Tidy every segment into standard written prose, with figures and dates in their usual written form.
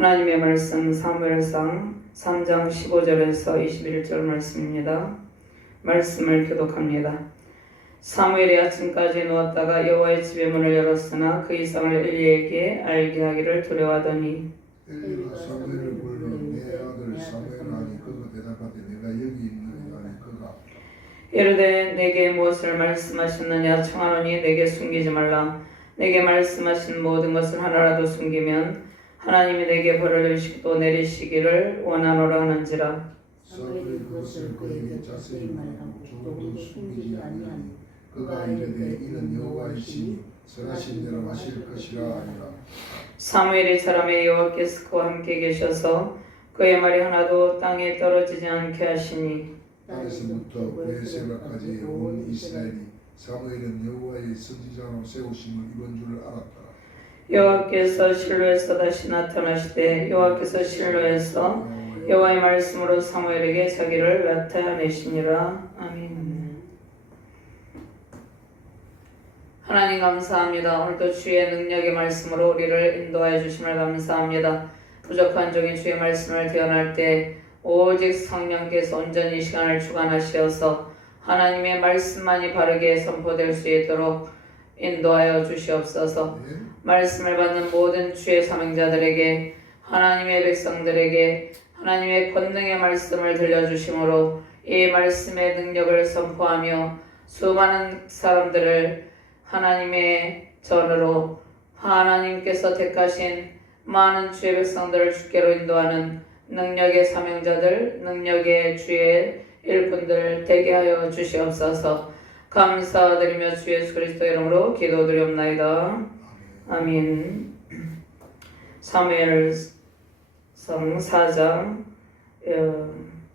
하나님의 말씀 사무엘상 3장 15절에서 21절 말씀입니다. 말씀을 교독합니다. 사무엘이 아침까지 누웠다가 여호와의 집의 문을 열었으나 그 이상을 엘리에게 알게 하기를 두려워하더니 엘리가 사무엘을 불러 내 아들 사무엘아니 그가 대답하되 내가 여기 있느냐니 그가 이르되 내게 무엇을 말씀하셨느냐 청하노니 내게 숨기지 말라. 내게 말씀하신 모든 것을 하나라도 숨기면 하나님이 내게 벌을 또 내리시기를 원하노라 하는지라. 사무엘이 그것을 그에게 자세히 말하고 조금도 숨기지 아니하니 그가 이르되 이는 여호와의 신이 선하신 대로 하실 것이라 하니라. 사무엘이 사람의 여호와께서 그와 함께 계셔서 그의 말이 하나도 땅에 떨어지지 않게 하시니 땅에서부터 베에세바까지 온 이스라엘이 사무엘은 여호와의 선지자로 세우심을 입은 줄 알았더라. 여호와께서 실로에서 다시 나타나시되 여호와께서 실로에서 여호와의 말씀으로 사무엘에게 자기를 나타내시니라. 아멘. 하나님 감사합니다. 오늘도 주의 능력의 말씀으로 우리를 인도하여 주심을 감사합니다. 부족한 종이 주의 말씀을 대언할 때 오직 성령께서 온전히 이 시간을 주관하시어서 하나님의 말씀만이 바르게 선포될 수 있도록 인도하여 주시옵소서. 말씀을 받는 모든 주의 사명자들에게 하나님의 백성들에게 하나님의 권능의 말씀을 들려주심으로 이 말씀의 능력을 선포하며 수많은 사람들을 하나님의 전으로 하나님께서 택하신 많은 주의 백성들을 주께로 인도하는 능력의 사명자들, 능력의 주의 일꾼들 되게 하여 주시옵소서. 감사드리며 주 예수 그리스도 이름으로 기도드리옵나이다. 아멘. 사무엘상 4장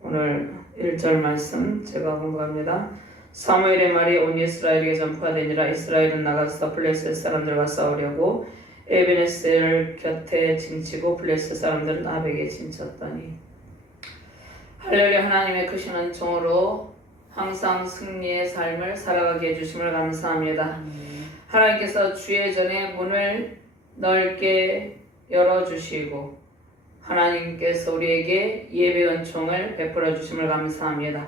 오늘 1절 말씀 제가 공부합니다. 사무엘의 말이 온 이스라엘에게 전파되니라. 이스라엘은 나가서 블레셋 사람들과 싸우려고 에베네셀 곁에 진치고 블레셋 사람들은 아벡에 진쳤더니. 할렐루야. 하나님의 크신 은총으로 항상 승리의 삶을 살아가게 해주심을 감사합니다. 하나님께서 주의 전에 문을 넓게 열어주시고 하나님께서 우리에게 예배 은총을 베풀어 주심을 감사합니다.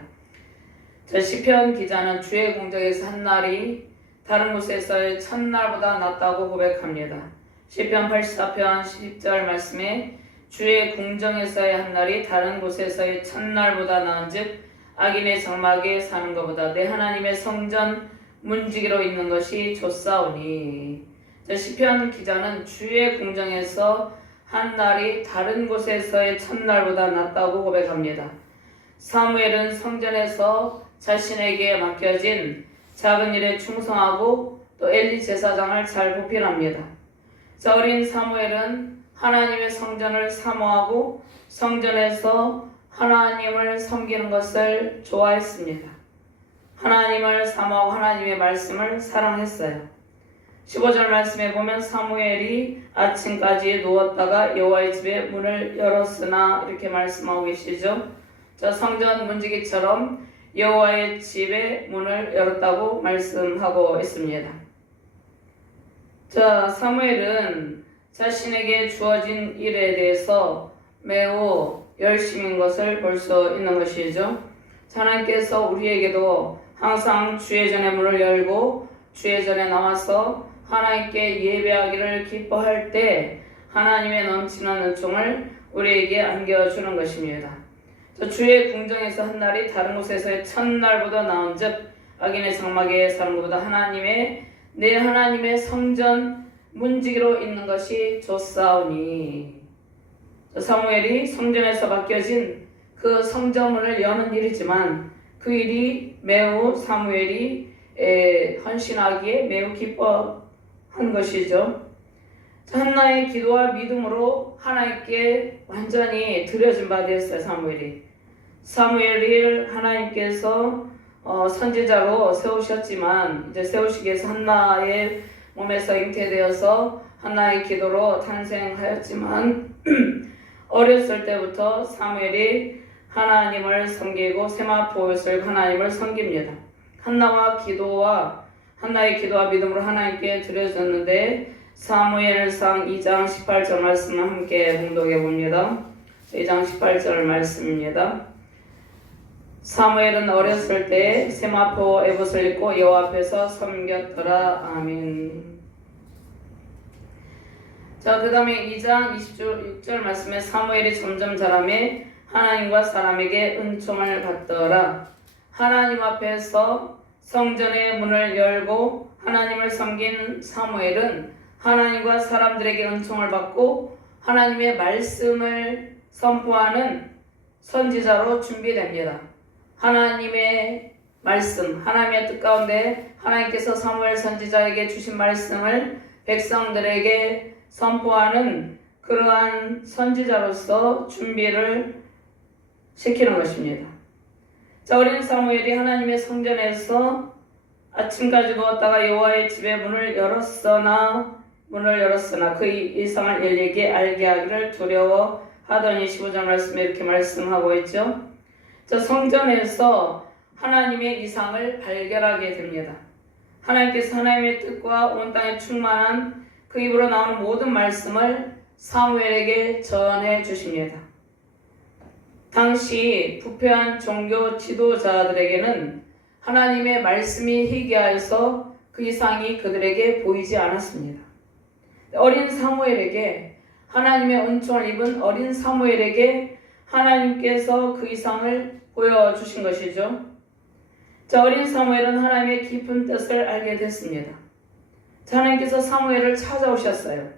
저 시편 기자는 주의 공적에서 한 날이 다른 곳에서의 첫날보다 낫다고 고백합니다. 시편 84편 10절 말씀에 주의 궁정에서의 한 날이 다른 곳에서의 첫날보다 나은즉 악인의 장막에 사는 것보다 내 하나님의 성전 문지기로 있는 것이 좋사오니. 시편 기자는 주의 궁정에서 한 날이 다른 곳에서의 첫날보다 낫다고 고백합니다. 사무엘은 성전에서 자신에게 맡겨진 작은 일에 충성하고 또 엘리 제사장을 잘 보필합니다. 어린 사무엘은 하나님의 성전을 사모하고 성전에서 하나님을 섬기는 것을 좋아했습니다. 하나님을 사모하고 하나님의 말씀을 사랑했어요. 15절 말씀에 보면 사무엘이 아침까지 누웠다가 여호와의 집의 문을 열었으나 이렇게 말씀하고 계시죠. 성전 문지기처럼 여호와의 집의 문을 열었다고 말씀하고 있습니다. 사무엘은 자신에게 주어진 일에 대해서 매우 열심인 것을 볼 수 있는 것이죠. 하나님께서 우리에게도 항상 주의 전에 문을 열고 주의 전에 나와서 하나님께 예배하기를 기뻐할 때 하나님의 넘치는 은총을 우리에게 안겨주는 것입니다. 주의 궁정에서 한 날이 다른 곳에서의 첫날보다 나은즉 악인의 장막에 사는 것보다 내 하나님의 성전 문지기로 있는 것이 좋사오니. 사무엘이 성전에서 맡겨진 그 성전문을 여는 일이지만 그 일이 매우 사무엘이 헌신하기에 매우 기뻐한 것이죠. 한나의 기도와 믿음으로 하나님께 완전히 드려진 바 되었어요. 사무엘을 하나님께서 선지자로 세우셨지만 이제 세우시기 위해서 한나의 몸에서 잉태되어서 한나의 기도로 탄생하였지만 어렸을 때부터 사무엘이 하나님을 섬기고 세마포릇을 하나님을 섬깁니다. 한나의 기도와 믿음으로 하나님께 드려졌는데 사무엘상 2장 18절 말씀을 함께 봉독해 봅니다. 2장 18절 말씀입니다. 사무엘은 어렸을 때 세마포 에봇을 입고 여호와 앞에서 섬겼더라. 아멘. 자, 그 다음에 2장 26절 말씀에 사무엘이 점점 자라매 하나님과 사람에게 은총을 받더라. 하나님 앞에서 성전의 문을 열고 하나님을 섬긴 사무엘은 하나님과 사람들에게 은총을 받고 하나님의 말씀을 선포하는 선지자로 준비됩니다. 하나님의 말씀, 하나님의 뜻 가운데 하나님께서 사무엘 선지자에게 주신 말씀을 백성들에게 선포하는 그러한 선지자로서 준비를 시키는 것입니다. 자, 어린 사무엘이 하나님의 성전에서 아침까지 누웠다가 여호와의 집의 문을 열었으나 그 이상을 엘리에게 알게 하기를 두려워하더니 15절 말씀에 이렇게 말씀하고 있죠. 자, 성전에서 하나님의 이상을 발견하게 됩니다. 하나님께서 하나님의 뜻과 온 땅에 충만한 그 입으로 나오는 모든 말씀을 사무엘에게 전해 주십니다. 당시 부패한 종교 지도자들에게는 하나님의 말씀이 희귀하여서 그 이상이 그들에게 보이지 않았습니다. 어린 사무엘에게 하나님의 은총을 입은 어린 사무엘에게 하나님께서 그 이상을 보여주신 것이죠. 자, 어린 사무엘은 하나님의 깊은 뜻을 알게 됐습니다. 자, 하나님께서 사무엘을 찾아오셨어요.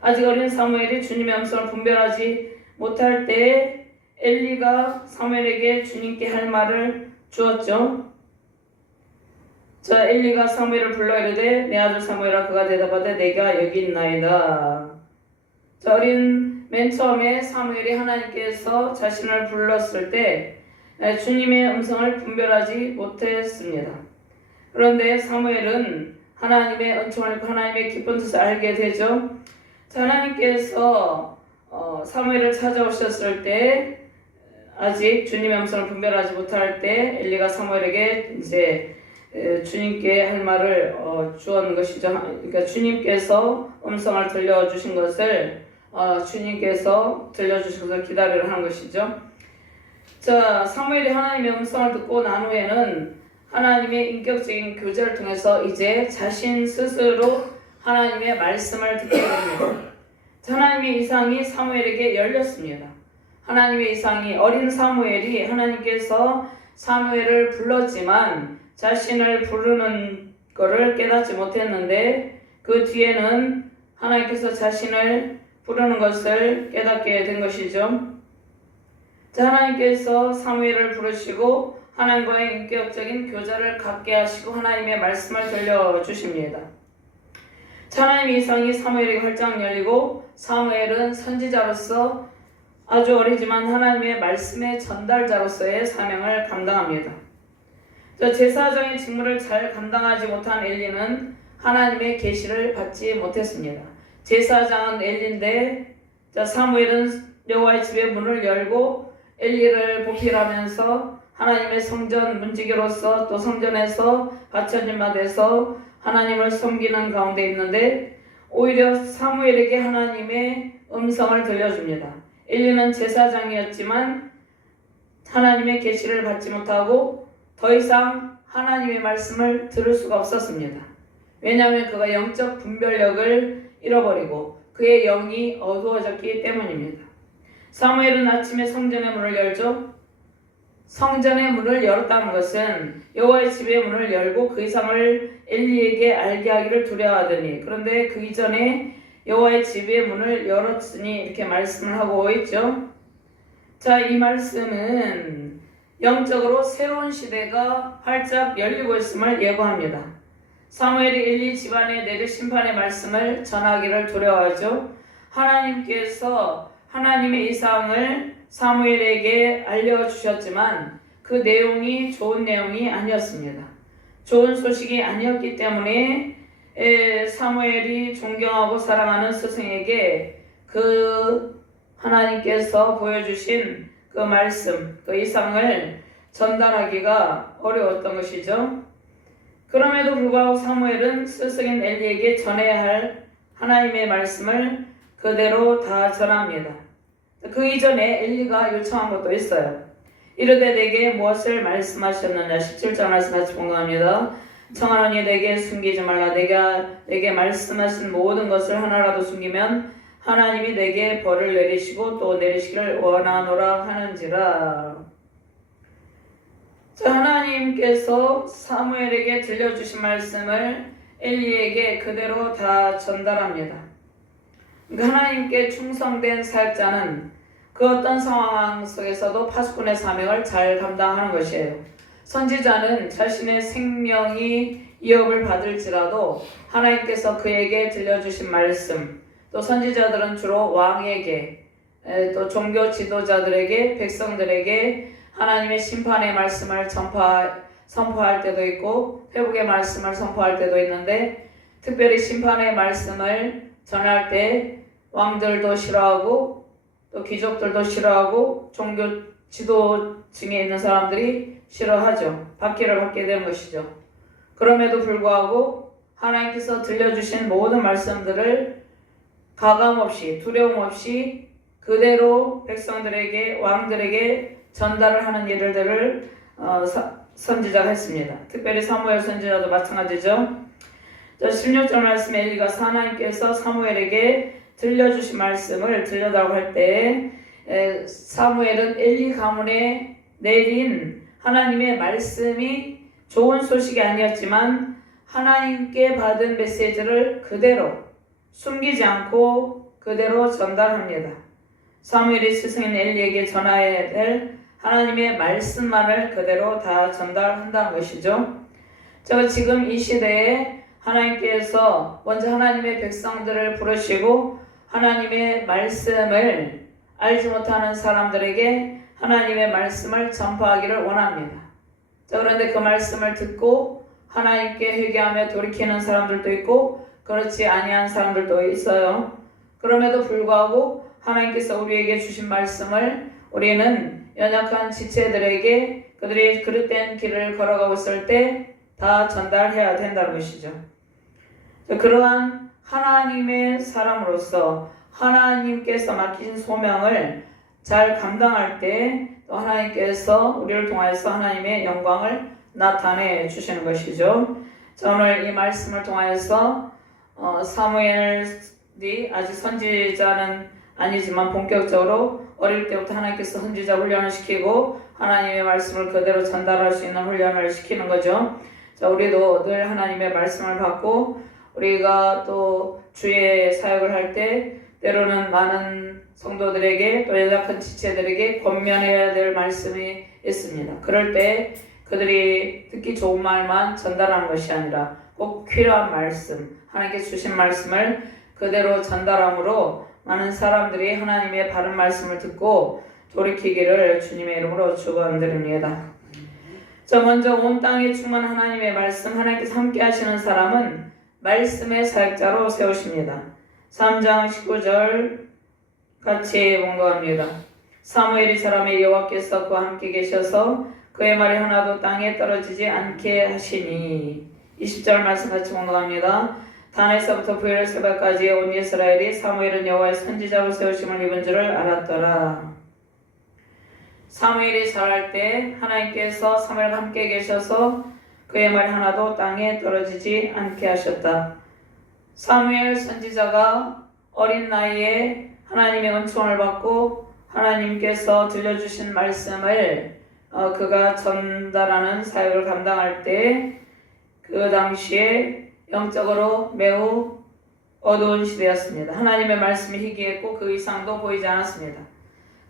아직 어린 사무엘이 주님의 음성을 분별하지 못할 때에 엘리가 사무엘에게 주님께 할 말을 주었죠. 자, 엘리가 사무엘을 불러 이르되 내 아들 사무엘아, 그가 대답하되 내가 여기 있나이다. 자, 맨 처음에 사무엘이 하나님께서 자신을 불렀을 때 주님의 음성을 분별하지 못했습니다. 그런데 사무엘은 하나님의 은총을 하나님의 기쁜 뜻을 알게 되죠. 자, 하나님께서 사무엘을 찾아오셨을 때 아직 주님의 음성을 분별하지 못할 때 엘리가 사무엘에게 이제 주님께 할 말을 주었는 것이죠. 그러니까 주님께서 음성을 들려주신 것을 주님께서 들려주신 것을 기다리려 하는 것이죠. 자, 사무엘이 하나님의 음성을 듣고 난 후에는 하나님의 인격적인 교제를 통해서 이제 자신 스스로 하나님의 말씀을 듣게 됩니다. 하나님의 이상이 사무엘에게 열렸습니다. 하나님의 이상이 어린 사무엘이 하나님께서 사무엘을 불렀지만 자신을 부르는 것을 깨닫지 못했는데 그 뒤에는 하나님께서 자신을 부르는 것을 깨닫게 된 것이죠. 자, 하나님께서 사무엘을 부르시고 하나님과의 인격적인 교제를 갖게 하시고 하나님의 말씀을 들려주십니다. 자, 하나님의 이상이 사무엘에게 활짝 열리고 사무엘은 선지자로서 아주 어리지만 하나님의 말씀의 전달자로서의 사명을 감당합니다. 자, 제사장의 직무를 잘 감당하지 못한 엘리는 하나님의 계시를 받지 못했습니다. 제사장은 엘리인데 자, 사무엘은 여호와의 집의 문을 열고 엘리를 보필하면서 하나님의 성전 문지기로서 또 성전에서 바쳐진 바 돼서 하나님을 섬기는 가운데 있는데 오히려 사무엘에게 하나님의 음성을 들려줍니다. 엘리는 제사장이었지만 하나님의 계시를 받지 못하고 더 이상 하나님의 말씀을 들을 수가 없었습니다. 왜냐하면 그가 영적 분별력을 잃어버리고 그의 영이 어두워졌기 때문입니다. 사무엘은 아침에 성전의 문을 열죠. 성전의 문을 열었다는 것은 여호와의 집의 문을 열고 그 이상을 엘리에게 알게 하기를 두려워하더니, 그런데 그 이전에 여호와의 집의 문을 열었으니 이렇게 말씀을 하고 있죠. 자, 이 말씀은 영적으로 새로운 시대가 활짝 열리고 있음을 예고합니다. 사무엘이 엘리 집안에 내릴 심판의 말씀을 전하기를 두려워하죠. 하나님께서 하나님의 이상을 사무엘에게 알려주셨지만 그 내용이 좋은 내용이 아니었습니다. 좋은 소식이 아니었기 때문에 사무엘이 존경하고 사랑하는 스승에게 그 하나님께서 보여주신 그 말씀, 그 이상을 전달하기가 어려웠던 것이죠. 그럼에도 불구하고 사무엘은 스승인 엘리에게 전해야 할 하나님의 말씀을 그대로 다 전합니다. 그 이전에 엘리가 요청한 것도 있어요. 이르되 내게 무엇을 말씀하셨느냐. 17절 말씀 같이 공감합니다. 청하노니 내게 숨기지 말라. 내게 말씀하신 모든 것을 하나라도 숨기면 하나님이 내게 벌을 내리시고 또 내리시기를 원하노라 하는지라. 자, 하나님께서 사무엘에게 들려주신 말씀을 엘리에게 그대로 다 전달합니다. 그러니까 하나님께 충성된 사역자는 그 어떤 상황 속에서도 파수꾼의 사명을 잘 감당하는 것이에요. 선지자는 자신의 생명이 위협을 받을지라도 하나님께서 그에게 들려주신 말씀, 또 선지자들은 주로 왕에게, 또 종교 지도자들에게, 백성들에게 하나님의 심판의 말씀을 선포할 때도 있고 회복의 말씀을 선포할 때도 있는데, 특별히 심판의 말씀을 전할 때 왕들도 싫어하고 또 귀족들도 싫어하고 종교 지도층에 있는 사람들이 싫어하죠. 박해를 받게 되는 것이죠. 그럼에도 불구하고 하나님께서 들려주신 모든 말씀들을 가감없이 두려움 없이 그대로 백성들에게 왕들에게 전달을 하는 일들을 선지자가 했습니다. 특별히 사무엘 선지자도 마찬가지죠. 16절 말씀에 엘리가 하나님께서 사무엘에게 들려주신 말씀을 들려달라고 할 때 사무엘은 엘리 가문에 내린 하나님의 말씀이 좋은 소식이 아니었지만 하나님께 받은 메시지를 그대로 숨기지 않고 그대로 전달합니다. 사무엘이 스승인 엘리에게 전해야 될 하나님의 말씀만을 그대로 다 전달한다는 것이죠. 제가 지금 이 시대에 하나님께서 먼저 하나님의 백성들을 부르시고 하나님의 말씀을 알지 못하는 사람들에게 하나님의 말씀을 전파하기를 원합니다. 자, 그런데 그 말씀을 듣고 하나님께 회개하며 돌이키는 사람들도 있고 그렇지 아니한 사람들도 있어요. 그럼에도 불구하고 하나님께서 우리에게 주신 말씀을 우리는 연약한 지체들에게 그들이 그릇된 길을 걸어가고 있을 때 다 전달해야 된다는 것이죠. 그러한 하나님의 사람으로서 하나님께서 맡기신 소명을 잘 감당할 때 또 하나님께서 우리를 통하여서 하나님의 영광을 나타내 주시는 것이죠. 자, 오늘 이 말씀을 통하여서 사무엘이 아직 선지자는 아니지만 본격적으로 어릴 때부터 하나님께서 선지자 훈련을 시키고 하나님의 말씀을 그대로 전달할 수 있는 훈련을 시키는 거죠. 자, 우리도 늘 하나님의 말씀을 받고 우리가 또 주의 사역을 할 때 때로는 많은 성도들에게 또 연약한 지체들에게 권면해야 될 말씀이 있습니다. 그럴 때 그들이 듣기 좋은 말만 전달하는 것이 아니라 꼭 필요한 말씀, 하나님께 주신 말씀을 그대로 전달함으로 많은 사람들이 하나님의 바른 말씀을 듣고 돌이키기를 주님의 이름으로 축원드립니다. 자, 먼저 온 땅에 충만한 하나님의 말씀, 하나님께서 함께 하시는 사람은 말씀의 사역자로 세우십니다. 3장 19절 같이 봉독합니다. 사무엘이 사람의 여호와께서 그와 함께 계셔서 그의 말이 하나도 땅에 떨어지지 않게 하시니. 20절 말씀 같이 봉독합니다. 다나에서부터 브엘세바까지 온 이스라엘이 사무엘은 여호와의 선지자로 세우심을 입은 줄을 알았더라. 사무엘이 자랄 때 하나님께서 사무엘과 함께 계셔서 그의 말이 하나도 땅에 떨어지지 않게 하셨다. 사무엘 선지자가 어린 나이에 하나님의 은총을 받고 하나님께서 들려주신 말씀을 그가 전달하는 사역을 감당할 때 그 당시에 영적으로 매우 어두운 시대였습니다. 하나님의 말씀이 희귀했고 그 이상도 보이지 않았습니다.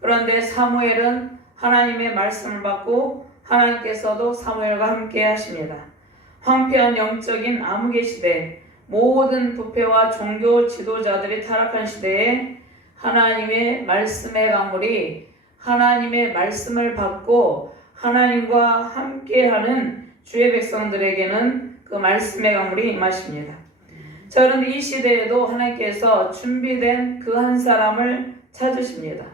그런데 사무엘은 하나님의 말씀을 받고 하나님께서도 사무엘과 함께 하십니다. 황폐한 영적인 암흑의 시대, 모든 부패와 종교 지도자들이 타락한 시대에 하나님의 말씀의 강물이 하나님의 말씀을 받고 하나님과 함께하는 주의 백성들에게는 그 말씀의 강물이 임하십니다. 자, 그런데 이 시대에도 하나님께서 준비된 그 한 사람을 찾으십니다.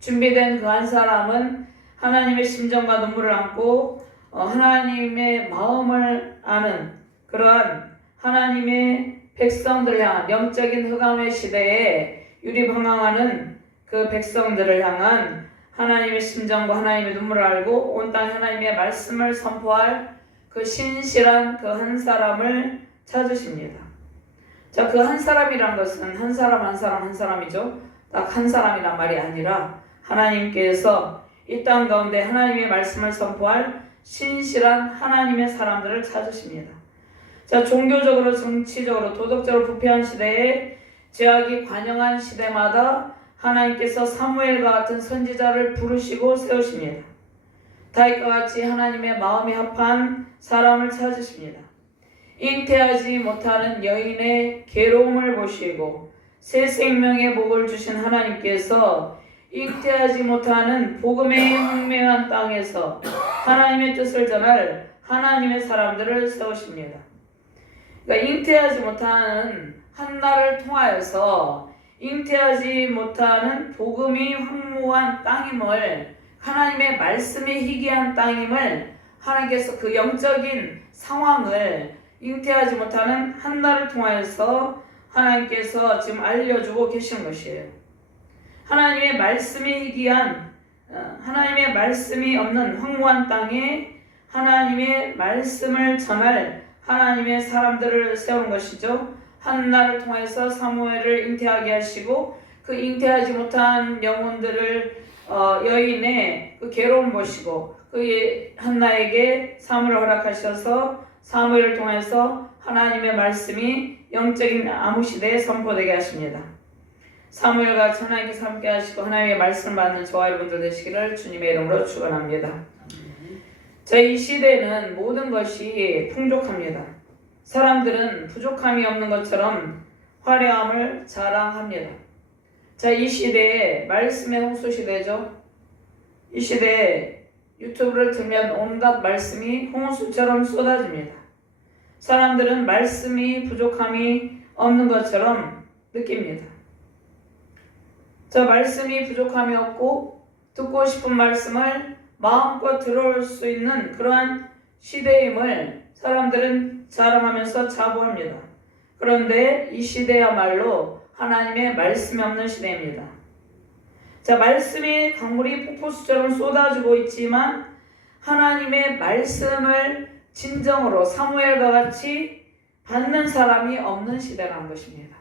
준비된 그 한 사람은 하나님의 심정과 눈물을 안고 하나님의 마음을 아는 그러한 하나님의 백성들을 향한 영적인 흑암의 시대에 유리방황하는 그 백성들을 향한 하나님의 심정과 하나님의 눈물을 알고 온 땅에 하나님의 말씀을 선포할 그 신실한 그 한 사람을 찾으십니다. 자, 그 한 사람이란 것은 한 사람이죠. 딱 한 사람이란 말이 아니라 하나님께서 이 땅 가운데 하나님의 말씀을 선포할 신실한 하나님의 사람들을 찾으십니다. 자, 종교적으로, 정치적으로, 도덕적으로 부패한 시대에 죄악이 관영한 시대마다 하나님께서 사무엘과 같은 선지자를 부르시고 세우십니다. 다윗과 같이 하나님의 마음이 합한 사람을 찾으십니다. 잉태하지 못하는 여인의 괴로움을 보시고 새 생명의 복을 주신 하나님께서 잉태하지 못하는 복음의 흉맹한 땅에서 하나님의 뜻을 전할 하나님의 사람들을 세우십니다. 그러니까 잉태하지 못하는 한나를 통하여서 잉태하지 못하는 복음이 황무한 땅임을, 하나님의 말씀이 희귀한 땅임을 하나님께서 그 영적인 상황을 잉태하지 못하는 한나를 통하여서 하나님께서 지금 알려주고 계시는 것이에요. 하나님의 말씀이 희귀한, 하나님의 말씀이 없는 황무한 땅에 하나님의 말씀을 전할 하나님의 사람들을 세우는 것이죠. 한나를 통해서 사무엘을 잉태하게 하시고 그 잉태하지 못한 영혼들을 여인의 그 괴로움 보시고 그 한나에게 사무를 허락하셔서 사무엘을 통해서 하나님의 말씀이 영적인 암흑 시대에 선포되게 하십니다. 사무엘과 하나님께서 함께 하시고 하나님의 말씀을 받는 저와 여러분들 되시기를 주님의 이름으로 축원합니다. 자, 이 시대는 모든 것이 풍족합니다. 사람들은 부족함이 없는 것처럼 화려함을 자랑합니다. 자, 이 시대에 말씀의 홍수 시대죠. 이 시대에 유튜브를 틀면 온갖 말씀이 홍수처럼 쏟아집니다. 사람들은 말씀이 부족함이 없는 것처럼 느낍니다. 자, 말씀이 부족함이 없고 듣고 싶은 말씀을 마음껏 들어올 수 있는 그러한 시대임을 사람들은 자랑하면서 자부합니다. 그런데 이 시대야말로 하나님의 말씀이 없는 시대입니다. 자, 말씀의 강물이 폭포수처럼 쏟아지고 있지만 하나님의 말씀을 진정으로 사무엘과 같이 받는 사람이 없는 시대라는 것입니다.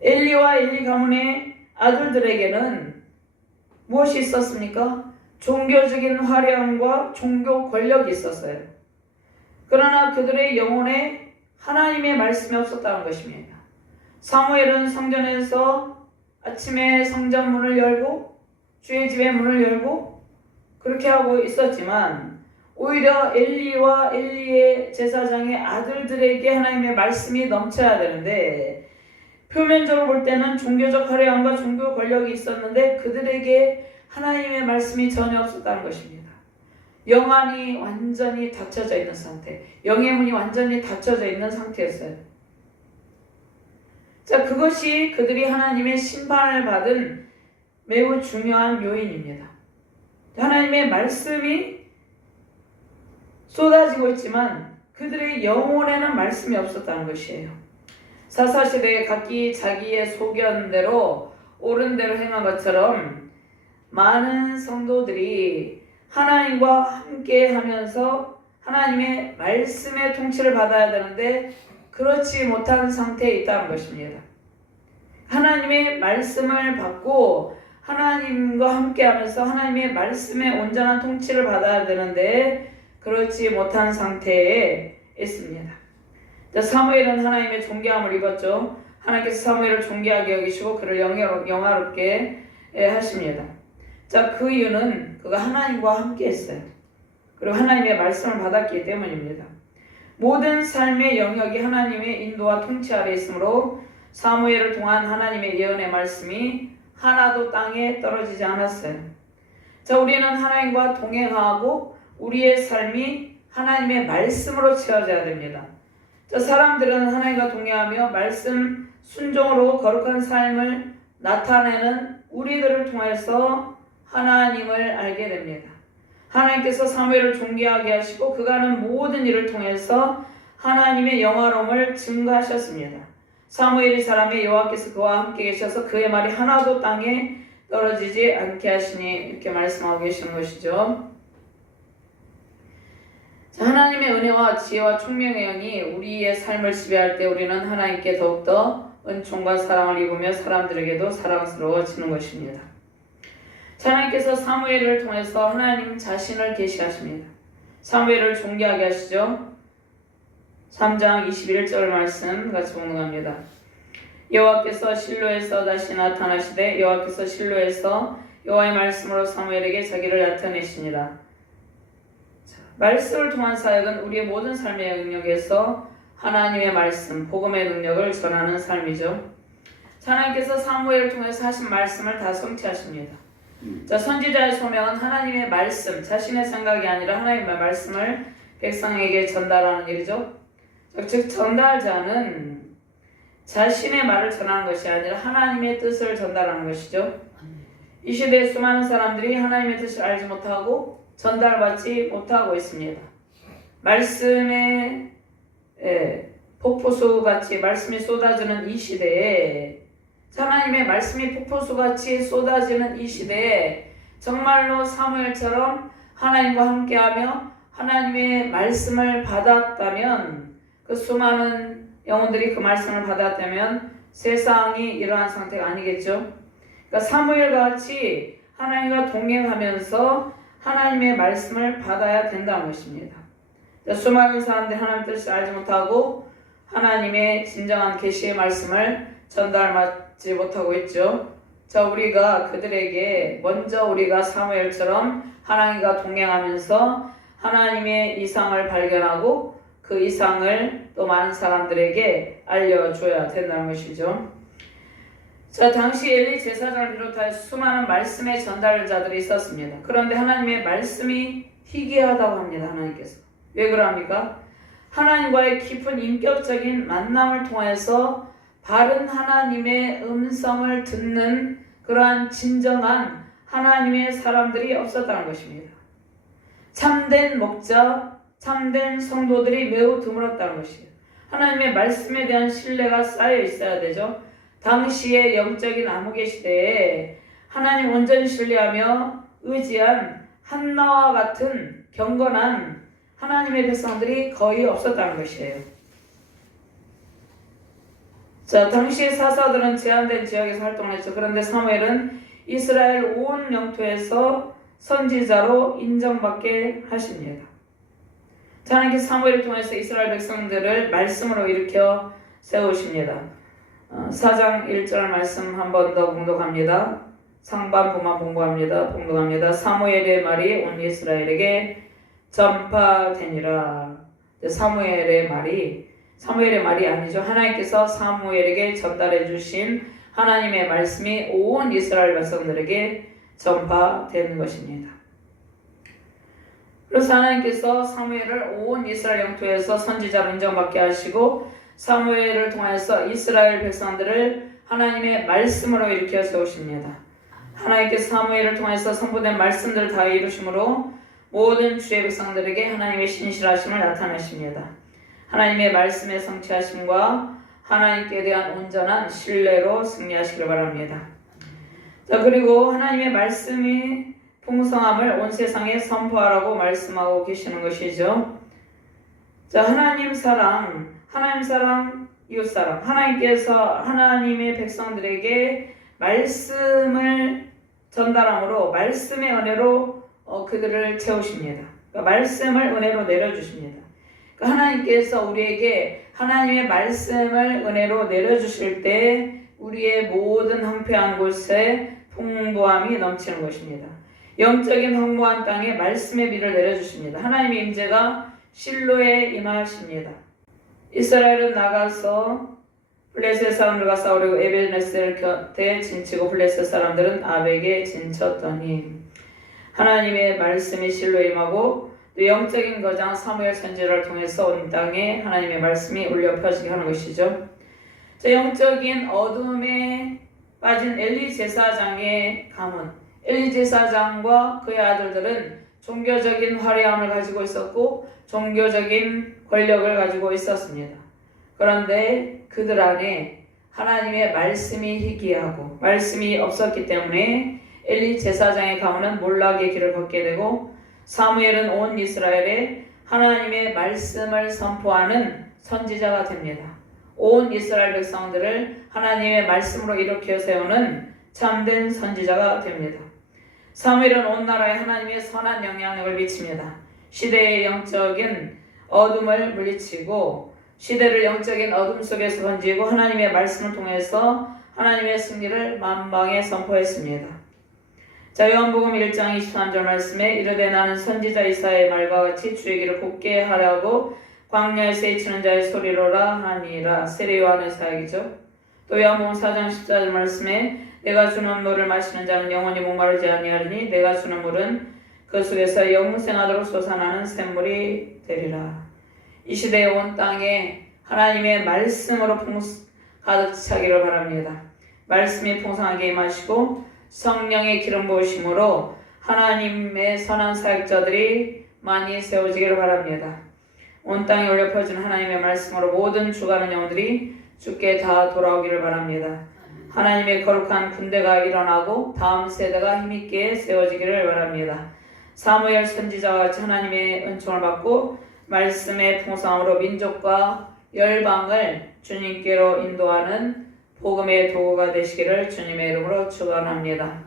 엘리와 엘리 가문의 아들들에게는 무엇이 있었습니까? 종교적인 화려함과 종교 권력이 있었어요. 그러나 그들의 영혼에 하나님의 말씀이 없었다는 것입니다. 사무엘은 성전에서 아침에 성전 문을 열고 주의 집의 문을 열고 그렇게 하고 있었지만 오히려 엘리와 엘리의 제사장의 아들들에게 하나님의 말씀이 넘쳐야 되는데 표면적으로 볼 때는 종교적 화려함과 종교 권력이 있었는데 그들에게 하나님의 말씀이 전혀 없었다는 것입니다. 영안이 완전히 닫혀져 있는 상태, 영의 문이 완전히 닫혀져 있는 상태였어요. 자, 그것이 그들이 하나님의 심판을 받은 매우 중요한 요인입니다. 하나님의 말씀이 쏟아지고 있지만 그들의 영혼에는 말씀이 없었다는 것이에요. 사사시대에 각기 자기의 소견대로 옳은 대로 행한 것처럼 많은 성도들이 하나님과 함께 하면서 하나님의 말씀의 통치를 받아야 되는데 그렇지 못한 상태에 있다는 것입니다. 하나님의 말씀을 받고 하나님과 함께 하면서 하나님의 말씀의 온전한 통치를 받아야 되는데 그렇지 못한 상태에 있습니다. 자, 사무엘은 하나님의 존귀함을 입었죠. 하나님께서 사무엘을 존귀하게 여기시고 그를 영화롭게 하십니다. 자, 그 이유는 그가 하나님과 함께 했어요. 그리고 하나님의 말씀을 받았기 때문입니다. 모든 삶의 영역이 하나님의 인도와 통치 아래 있으므로 사무엘을 통한 하나님의 예언의 말씀이 하나도 땅에 떨어지지 않았어요. 자, 우리는 하나님과 동행하고 우리의 삶이 하나님의 말씀으로 채워져야 됩니다. 자, 사람들은 하나님과 동행하며 말씀 순종으로 거룩한 삶을 나타내는 우리들을 통해서 하나님을 알게 됩니다. 하나님께서 사무엘을 존귀하게 하시고 그가 하는 모든 일을 통해서 하나님의 영화로움을 증거하셨습니다. 사무엘이 사람의 여호와께서 그와 함께 계셔서 그의 말이 하나도 땅에 떨어지지 않게 하시니 이렇게 말씀하고 계시는 것이죠. 자, 하나님의 은혜와 지혜와 총명의 영이 우리의 삶을 지배할 때 우리는 하나님께 더욱더 은총과 사랑을 입으며 사람들에게도 사랑스러워지는 것입니다. 하나님께서 사무엘을 통해서 하나님 자신을 계시하십니다. 사무엘을 존귀하게 하시죠. 3장 21절 말씀 같이 봉독합니다. 여호와께서 실로에서 다시 나타나시되 여호와께서 실로에서 여호와의 말씀으로 사무엘에게 자기를 나타내시니라. 말씀을 통한 사역은 우리의 모든 삶의 영역에서 하나님의 말씀, 복음의 능력을 전하는 삶이죠. 하나님께서 사무엘을 통해서 하신 말씀을 다 성취하십니다. 자, 선지자의 소명은 하나님의 말씀, 자신의 생각이 아니라 하나님의 말씀을 백성에게 전달하는 일이죠. 즉 전달자는 자신의 말을 전하는 것이 아니라 하나님의 뜻을 전달하는 것이죠. 이 시대에 수많은 사람들이 하나님의 뜻을 알지 못하고 전달받지 못하고 있습니다. 말씀의 폭포수같이 말씀이 쏟아지는 이 시대에 하나님의 말씀이 폭포수같이 쏟아지는 이 시대에 정말로 사무엘처럼 하나님과 함께하며 하나님의 말씀을 받았다면 그 수많은 영혼들이 그 말씀을 받았다면 세상이 이러한 상태가 아니겠죠. 그러니까 사무엘과 같이 하나님과 동행하면서 하나님의 말씀을 받아야 된다는 것입니다. 수많은 사람들이 하나님의 뜻을 알지 못하고 하나님의 진정한 계시의 말씀을 전달받지 못하고 있죠. 자, 우리가 그들에게 먼저 우리가 사무엘처럼 하나님과 동행하면서 하나님의 이상을 발견하고 그 이상을 또 많은 사람들에게 알려줘야 된다는 것이죠. 자, 당시 엘리 제사장을 비롯하여 수많은 말씀의 전달자들이 있었습니다. 그런데 하나님의 말씀이 희귀하다고 합니다. 하나님께서. 왜 그럽니까? 하나님과의 깊은 인격적인 만남을 통해서 바른 하나님의 음성을 듣는 그러한 진정한 하나님의 사람들이 없었다는 것입니다. 참된 목자, 참된 성도들이 매우 드물었다는 것이에요. 하나님의 말씀에 대한 신뢰가 쌓여 있어야 되죠. 당시의 영적인 암흑의 시대에 하나님 온전히 신뢰하며 의지한 한나와 같은 경건한 하나님의 백성들이 거의 없었다는 것이에요. 자, 당시의 사사들은 제한된 지역에서 활동했죠. 그런데 사무엘은 이스라엘 온 영토에서 선지자로 인정받게 하십니다. 하나님께서 사무엘을 통해서 이스라엘 백성들을 말씀으로 일으켜 세우십니다. 4장 1절 말씀 한 번 더 봉독합니다. 상반부만 봉독합니다. 사무엘의 말이 온 이스라엘에게 전파되니라. 사무엘의 말이 아니죠. 하나님께서 사무엘에게 전달해 주신 하나님의 말씀이 온 이스라엘 백성들에게 전파되는 것입니다. 그래서 하나님께서 사무엘을 온 이스라엘 영토에서 선지자로 인정받게 하시고 사무엘을 통해서 이스라엘 백성들을 하나님의 말씀으로 일으켜 세우십니다. 하나님께서 사무엘을 통해서 선포된 말씀들을 다 이루심으로 모든 주의 백성들에게 하나님의 신실하심을 나타내십니다. 하나님의 말씀의 성취하심과 하나님께 대한 온전한 신뢰로 승리하시길 바랍니다. 자, 그리고 하나님의 말씀이 풍성함을 온 세상에 선포하라고 말씀하고 계시는 것이죠. 자, 하나님 사랑, 이웃사랑. 하나님께서 하나님의 백성들에게 말씀을 전달함으로 말씀의 은혜로 그들을 채우십니다. 그러니까 말씀을 은혜로 내려주십니다. 그러니까 하나님께서 우리에게 하나님의 말씀을 은혜로 내려주실 때 우리의 모든 황폐한 곳에 풍부함이 넘치는 것입니다. 영적인 황무한 땅에 말씀의 비를 내려주십니다. 하나님의 임재가 실로에 임하십니다. 이스라엘은 나가서 블레셋 사람들과 싸우려고 에베네셀 곁에 진치고 블레셋 사람들은 아벡에 진쳤더니 하나님의 말씀이 실로에 임하고 또 영적인 거장 사무엘 선지자를 통해서 온 땅에 하나님의 말씀이 울려 퍼지게 하는 것이죠. 영적인 어둠에 빠진 엘리 제사장의 가문, 엘리 제사장과 그의 아들들은 종교적인 화려함을 가지고 있었고 종교적인 권력을 가지고 있었습니다. 그런데 그들 안에 하나님의 말씀이 희귀하고 말씀이 없었기 때문에 엘리 제사장의 가문은 몰락의 길을 걷게 되고 사무엘은 온 이스라엘에 하나님의 말씀을 선포하는 선지자가 됩니다. 온 이스라엘 백성들을 하나님의 말씀으로 일으켜 세우는 참된 선지자가 됩니다. 사무엘은 온 나라에 하나님의 선한 영향력을 미칩니다. 시대의 영적인 어둠을 물리치고 시대를 영적인 어둠 속에서 건지고 하나님의 말씀을 통해서 하나님의 승리를 만방에 선포했습니다. 자, 요한복음 1장 23절 말씀에 이르되 나는 선지자 이사야의 말과 같이 주의 길을 곱게 하라고 광야에서 외치는 자의 소리로라 하니라. 세례 요한의 사역이죠. 또 요한복음 4장 14절 말씀에 내가 주는 물을 마시는 자는 영원히 목마르지 아니하리니 내가 주는 물은 그 속에서 영생하도록 솟아나는 샘물이 되리라. 이 시대의 온 땅에 하나님의 말씀으로 가득 차기를 바랍니다. 말씀이 풍성하게 임하시고 성령의 기름 부으심으로 하나님의 선한 사역자들이 많이 세워지기를 바랍니다. 온 땅에 올려 퍼진 하나님의 말씀으로 모든 주가는 영들이 주께 다 돌아오기를 바랍니다. 하나님의 거룩한 군대가 일어나고 다음 세대가 힘있게 세워지기를 바랍니다. 사무엘 선지자와 같이 하나님의 은총을 받고 말씀의 풍성함으로 민족과 열방을 주님께로 인도하는 복음의 도구가 되시기를 주님의 이름으로 축원합니다.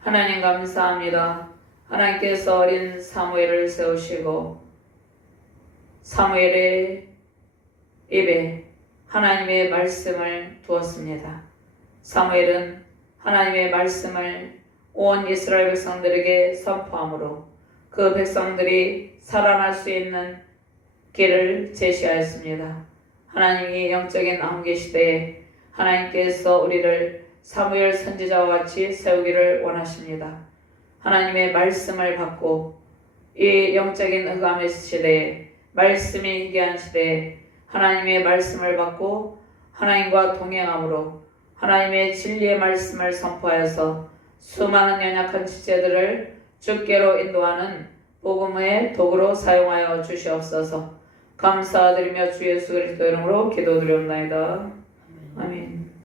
하나님 감사합니다. 하나님께서 어린 사무엘을 세우시고 사무엘의 입에 하나님의 말씀을 두었습니다. 사무엘은 하나님의 말씀을 온 이스라엘 백성들에게 선포함으로 그 백성들이 살아날 수 있는 길을 제시하였습니다. 하나님이 영적인 암기 시대에 하나님께서 우리를 사무엘 선지자와 같이 세우기를 원하십니다. 하나님의 말씀을 받고 이 영적인 흑암의 시대에 말씀이 희귀한 시대에 하나님의 말씀을 받고 하나님과 동행함으로 하나님의 진리의 말씀을 선포하여서 수많은 연약한 지체들을 주께로 인도하는 복음의 도구로 사용하여 주시옵소서. 감사드리며 주 예수 그리스도 이름으로 기도드리옵나이다.